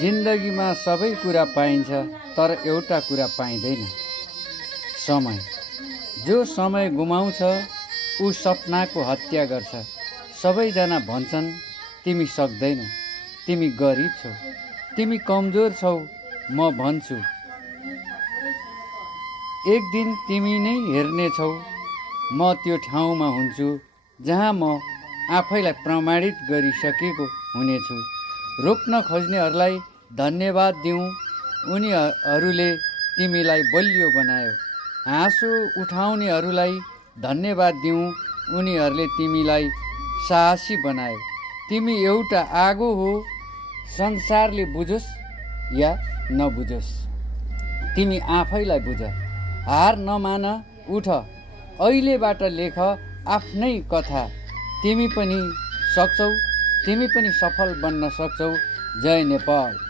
जिन्दगीमा सबै कुरा पाइन्छ, तर एउटा कुरा पाइँदैन, समय। जो समय गुमाउँछ ऊ सपनाको हत्या गर्छ। सबैजना भन्छन् तिमी सक्दैनौ, तिमी गरिब छौ, तिमी कमजोर छौ। म भन्छु एक दिन तिमी नै हेर्नेछौ, म त्यो ठाउँमा हुन्छु जहाँ म आफैलाई प्रमाणित गरिसकेको हुनेछु। रोक्न खोज्नेहरूलाई धन्यवाद दिउँ, उनीहरूले तिमीलाई बलियो बनायो। हाँसो उठाउनेहरूलाई धन्यवाद दिउँ, उनीहरूले तिमीलाई साहसी बनायो। तिमी एउटा आगो हो, संसारले बुझोस् या नबुझोस्, तिमी आफैलाई बुझ। हार नमान, उठ, अहिलेबाट लेख आफ्नै कथा। तिमी पनि सक्छौ, तिमी पनि सफल बन्न सक्छौ। जय नेपाल।